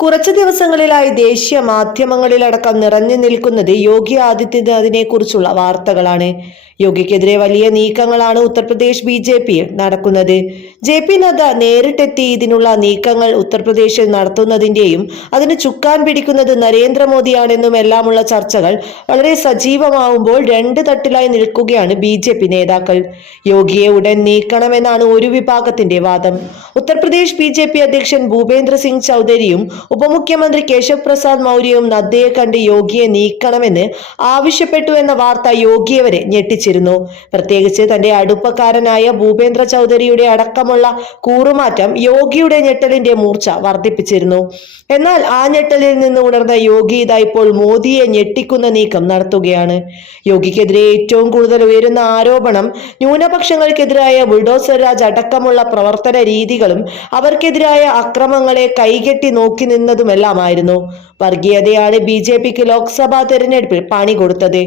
കുറച്ചു ദിവസങ്ങളിലായി ദേശീയ മാധ്യമങ്ങളിലടക്കം നിറഞ്ഞു നിൽക്കുന്നത് യോഗി ആദിത്യനാഥിനെ കുറിച്ചുള്ള വാർത്തകളാണ്. യോഗിക്കെതിരെ വലിയ നീക്കങ്ങളാണ് ഉത്തർപ്രദേശ് ബി ജെ പിയിൽ നടക്കുന്നത്. ജെ പി നദ്ദ നേരിട്ടെത്തി ഇതിനുള്ള നീക്കങ്ങൾ ഉത്തർപ്രദേശിൽ നടത്തുന്നതിന്റെയും അതിന് ചുക്കാൻ പിടിക്കുന്നത് നരേന്ദ്രമോദിയാണെന്നും എല്ലാമുള്ള ചർച്ചകൾ വളരെ സജീവമാവുമ്പോൾ രണ്ട് തട്ടിലായി നിൽക്കുകയാണ് ബി ജെ പി നേതാക്കൾ. യോഗിയെ ഉടൻ നീക്കണമെന്നാണ് ഒരു വിഭാഗത്തിന്റെ വാദം. ഉത്തർപ്രദേശ് ബി ജെ പി അധ്യക്ഷൻ ഭൂപേന്ദ്ര സിംഗ് ചൗധരിയും ഉപമുഖ്യമന്ത്രി കേശവ് പ്രസാദ് മൗര്യവും നദ്ദയെ കണ്ട് യോഗിയെ നീക്കണമെന്ന് ആവശ്യപ്പെട്ടു എന്ന വാർത്ത യോഗിയെ വരെ ഞെട്ടിച്ചിരുന്നു. പ്രത്യേകിച്ച് തന്റെ അടുപ്പക്കാരനായ ഭൂപേന്ദ്ര ചൗധരിയുടെ അടക്കമുള്ള കൂറുമാറ്റം യോഗിയുടെ ഞെട്ടലിന്റെ മൂർച്ച വർദ്ധിപ്പിച്ചിരുന്നു. എന്നാൽ ആ ഞെട്ടലിൽ നിന്ന് ഉണർന്ന യോഗി ഇതായിപ്പോൾ മോദിയെ ഞെട്ടിക്കുന്ന നീക്കം നടത്തുകയാണ്. യോഗിക്കെതിരെ ഏറ്റവും കൂടുതൽ ഉയരുന്ന ആരോപണം ന്യൂനപക്ഷങ്ങൾക്കെതിരായ ബുൾഡോസർ രാജ് അടക്കമുള്ള പ്രവർത്തന രീതികളും അവർക്കെതിരായ അക്രമങ്ങളെ കൈകെട്ടി നോക്കി നിന്നതുമെല്ലാമായിരുന്നു. വർഗീയതയാണ് ബി ജെ പിക്ക് ലോക്സഭാ തെരഞ്ഞെടുപ്പിൽ പണി കൊടുത്തത്.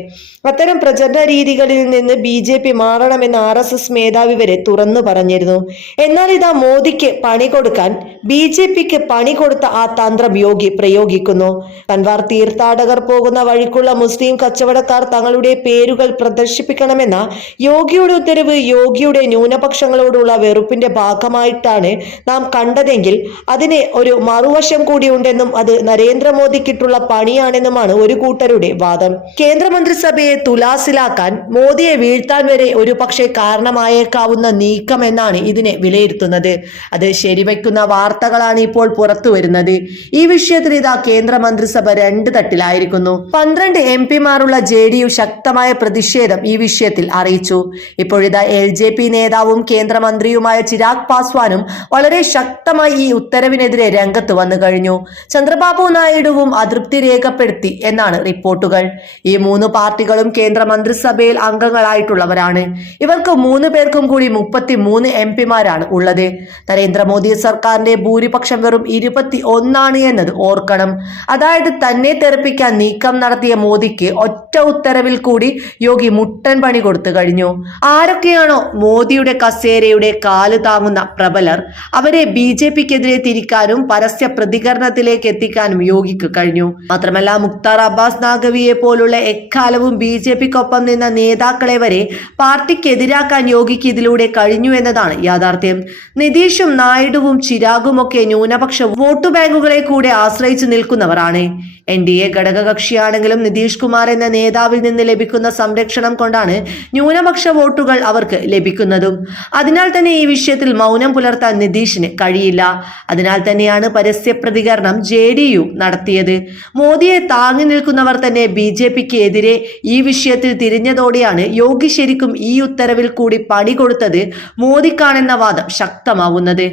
അത്തരം പ്രചരണ രീതികളിൽ നിന്ന് ബി ജെ പി മാറണമെന്ന് ആർ എസ് എസ് മേധാവി വരെ തുറന്നു പറഞ്ഞിരുന്നു. എന്നാൽ ഇതാ മോദിക്ക് പണി കൊടുക്കാൻ ബി ജെ പിക്ക് പണി കൊടുത്ത ആ തന്ത്രം യോഗി പ്രയോഗിക്കുന്നു. കൻവാർ തീർത്ഥാടകർ പോകുന്ന വഴിക്കുള്ള മുസ്ലിം കച്ചവടക്കാർ തങ്ങളുടെ പേരുകൾ പ്രദർശിപ്പിക്കണമെന്ന യോഗിയുടെ ഉത്തരവ് യോഗിയുടെ ന്യൂനപക്ഷങ്ങളോടുള്ള വെറുപ്പിന്റെ ഭാഗമായിട്ടാണ് നാം കണ്ടതെങ്കിൽ അതിനെ ഒരു മറുവശം കൂടിയുണ്ടെന്നും അത് നരേന്ദ്രമോദിക്കിട്ടുള്ള പണിയാണെന്നുമാണ് ഒരു കൂട്ടരുടെ വാദം. കേന്ദ്രമന്ത്രിസഭയെ തുലാസിലാക്കാൻ മോദിയെ വീഴ്ത്താൻ വരെ ഒരു പക്ഷേ കാരണമായേക്കാവുന്ന നീക്കം എന്നാണ് ഇതിനെ വിലയിരുത്തുന്നത്. അത് ശരിവയ്ക്കുന്ന വാർത്തകളാണ് ഇപ്പോൾ പുറത്തു വരുന്നത്. ഈ വിഷയത്തിൽ ഇതാ കേന്ദ്രമന്ത്രിസഭ രണ്ട് തട്ടിലായിരിക്കുന്നു. പന്ത്രണ്ട് എം പിമാരുള്ള ജെ ഡി യു ശക്തമായ പ്രതിഷേധം ഈ വിഷയത്തിൽ അറിയിച്ചു. ഇപ്പോഴിതാ എൽ ജെ പി നേതാവും കേന്ദ്രമന്ത്രിയുമായ ചിരാഗ് പാസ്വാനും വളരെ ശക്തമായി ഈ ഉത്തരവിനെതിരെ രംഗത്ത് വന്നു കഴിഞ്ഞു. ചന്ദ്രബാബു നായിഡുവും അതൃപ്തി രേഖപ്പെടുത്തി എന്നാണ് റിപ്പോർട്ടുകൾ. ഈ മൂന്ന് പാർട്ടികളും കേന്ദ്ര മന്ത്രിസഭയിൽ അംഗങ്ങളായിട്ടുള്ളവരാണ്. ഇവർക്ക് മൂന്ന് പേർക്കും കൂടി മുപ്പത്തി മൂന്ന് എം പിമാരാണ് ഉള്ളത്. നരേന്ദ്രമോദി സർക്കാരിന്റെ ഭൂരിപക്ഷം വെറും ഇരുപത്തി ഒന്നാണ് എന്നത് ഓർക്കണം. അതായത് തന്നെ തെറിപ്പിക്കാൻ നീക്കം നടത്തിയ മോദിക്ക് ഒറ്റ ഉത്തരവിൽ കൂടി യോഗി മുട്ടൻ പണി കൊടുത്തു കഴിഞ്ഞു. ആരൊക്കെയാണോ മോദിയുടെ കസേരയുടെ കാൽ താങ്ങുന്ന പ്രബലർ? അവരെ ബി ജെ പിക്കെതിരെ തിരിക്കാനും പരസ്യ പ്രതികരണത്തിലേക്ക് എത്തിക്കാനും യോഗിക്ക് കഴിഞ്ഞു. മാത്രമല്ല മുക്താർ അബ്ബാസ് നാഗവിയെ പോലുള്ള എക്കാലവും ബി ജെ പിക്കൊപ്പം നിന്ന നേതാക്കളെ വരെ പാർട്ടിക്കെതിരാക്കാൻ യോഗിക്ക് ഇതിലൂടെ കഴിഞ്ഞു എന്നതാണ് യാഥാർത്ഥ്യം. നിതീഷും നായിഡുവും ചിരാഗുമൊക്കെ ന്യൂനപക്ഷ വോട്ട് ബാങ്കുകളെ കൂടെ ആശ്രയിച്ചു നിൽക്കുന്നവരാണ് എൻ ഡി എ ഘടകകക്ഷിയാണെങ്കിലും നിതീഷ് കുമാർ എന്ന നേതാവിൽ നിന്ന് ലഭിക്കുന്ന സംരക്ഷണം കൊണ്ടാണ് ന്യൂനപക്ഷ വോട്ടുകൾ അവർക്ക് ലഭിക്കുന്നതും. അതിനാൽ തന്നെ ഈ വിഷയത്തിൽ മൗനം പുലർത്താൻ നിതീഷിന് കഴിയില്ല. അതിനാൽ തന്നെയാണ് പരസ്യ പ്രതികരണം ജെ ഡി യു നടത്തിയത്. മോദിയെ താങ്ങി നിൽക്കുന്നവർ തന്നെ ബി ജെ പിക്ക് എതിരെ ഈ വിഷയത്തിൽ തിരിഞ്ഞതോടെയാണ് യോഗി ശരിക്കും ഈ ഉത്തരവിൽ കൂടി പണി കൊടുത്തത് മോദിക്കാണെന്ന വാദം ശക്തമാവുന്നത്.